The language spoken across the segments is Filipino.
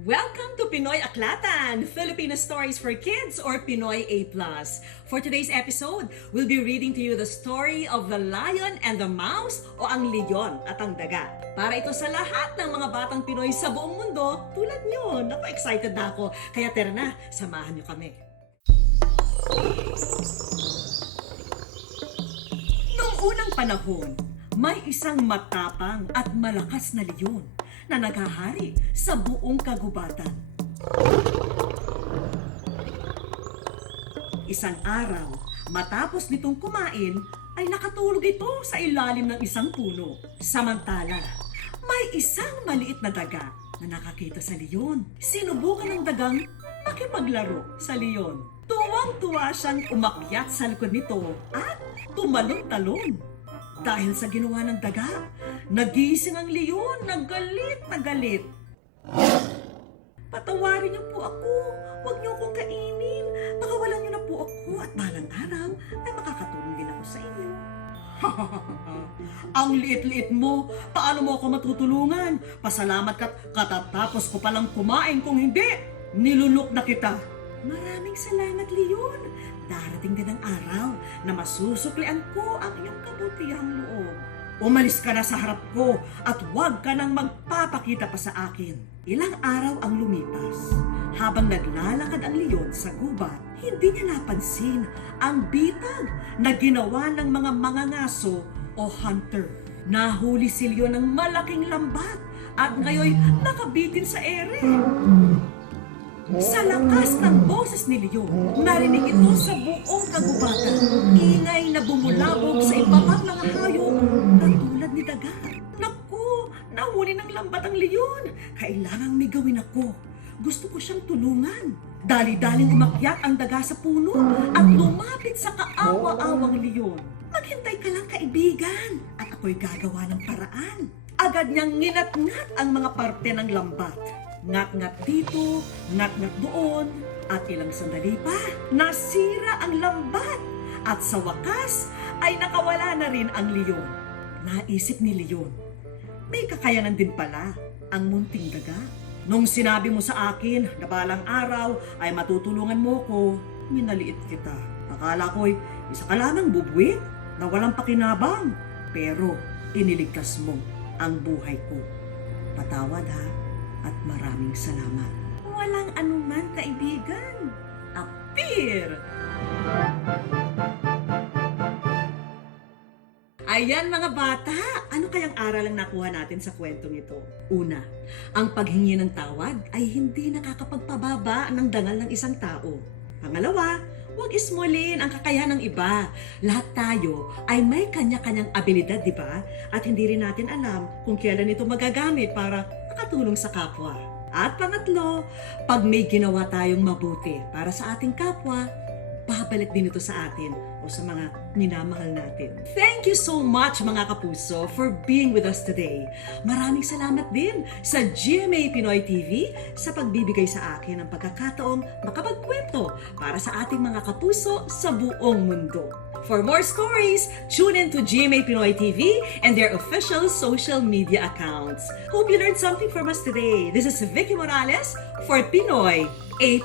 Welcome to Pinoy Aklatan, Filipino Stories for Kids or Pinoy A+. For today's episode, we'll be reading to you the story of the lion and the mouse o ang leyon at ang daga. Para ito sa lahat ng mga batang Pinoy sa buong mundo, tulad niyo. Naku, excited na ako. Kaya tara na, samahan niyo kami. Noong unang panahon, may isang matapang at malakas na leyon na naghahari sa buong kagubatan. Isang araw, matapos nitong kumain, ay nakatulog ito sa ilalim ng isang puno. Samantala, may isang maliit na daga na nakakita sa leyon. Sinubukan ng dagang makipaglaro sa leyon. Tuwang-tuwa siyang umakyat sa likod nito at tumalon-talon. Dahil sa ginawa ng daga, nagising ang leyon na galit na galit. Patawarin niyo po ako. Huwag niyo akong kainin. Pakawalan niyo na po ako at balang araw ay makakatulong din ako sa inyo. Ang liit-liit mo. Paano mo ako matutulungan? Pasalamat ka katatapos ko palang kumain. Kung hindi, nilunok na kita. Maraming salamat, Leon. Darating din ang araw na masusuklian ko ang iyong kabutihang loob. Umalis ka na sa harap ko at huwag ka nang magpapakita pa sa akin. Ilang araw ang lumipas. Habang naglalakad ang leon sa gubat, hindi niya napansin ang bitag na ginawa ng mga mangangaso o hunter. Nahuli si leon ng malaking lambat at ngayon nakabitin sa ere. Sa lakas ng boses ni Leon, narinig ito sa buong kagubatan. Ingay na bumulabog sa iba pang mga hayop katulad ni Daga. Naku, nahuli ng lambat ang Leon. Kailangang may gawin ako. Gusto ko siyang tulungan. Dali-daling umakyat ang daga sa puno at lumapit sa kaawa-awang Leon. Maghintay ka lang kaibigan at ako'y gagawa ng paraan. Agad niyang nginat-ngat ang mga parte ng lambat. Ngat-ngat dito, ngat-ngat doon, at ilang sandali pa, nasira ang lambat. At sa wakas, ay nakawala na rin ang leon. Naisip ni leon, may kakayanan din pala ang munting daga. Nung sinabi mo sa akin na balang araw ay matutulungan mo ko, minaliit kita. Akala ko'y isa ka lamang bubwit na walang pakinabang. Pero iniligtas mo ang buhay ko. Patawad ha at maraming salamat. Walang anuman kaibigan. Appear! Ayan mga bata, ano kayang aral ang nakuha natin sa kwentong ito? Una, ang paghingi ng tawad ay hindi nakakapagpababa ng dangal ng isang tao. Pangalawa, huwag ismulin ang kakayahan ng iba. Lahat tayo ay may kanya-kanyang abilidad, di ba? At hindi rin natin alam kung kailan ito magagamit para makatulong sa kapwa. At pangatlo, pag may ginawa tayong mabuti para sa ating kapwa, babalik din ito sa atin o sa mga minamahal natin. Thank you so much mga kapuso for being with us today. Maraming salamat din sa GMA Pinoy TV sa pagbibigay sa akin ng pagkakataong makapagkwento para sa ating mga kapuso sa buong mundo. For more stories, tune in to GMA Pinoy TV and their official social media accounts. Hope you learned something from us today. This is Vicky Morales for Pinoy A+.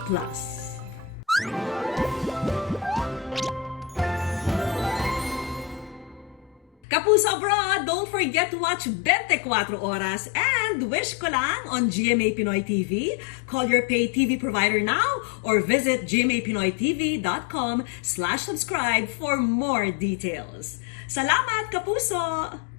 Kapuso abroad, don't forget to watch 24 Oras and Wish Ko Lang on GMA Pinoy TV. Call your pay TV provider now or visit gmapinoytv.com slash subscribe for more details. Salamat, Kapuso!